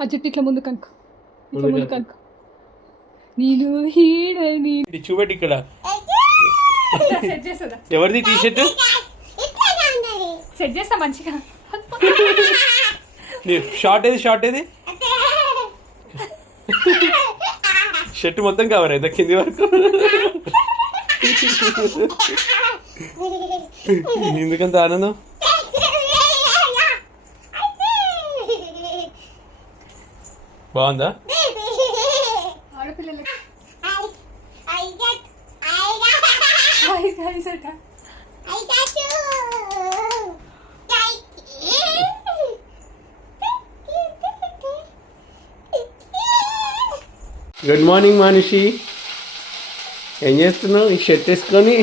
ఆ జుట్టు ఇట్లా ముందు కనుక నేను హీడని చూపెట్టి ఇక్కడ సెట్ చేస్తుందా ఎవరిది టీ షర్ట్ సెట్ చేస్తా మంచిగా షార్ట్ ఏది షర్ట్ మొత్తం కవర్ అయితే కింది వరకు ఎందుకంత ఆనందం బాగుందా ఆడపిల్లలకి గుడ్ మార్నింగ్ మనిషి ఏం చేస్తున్నావు ఈ షర్ట్ వేసుకొని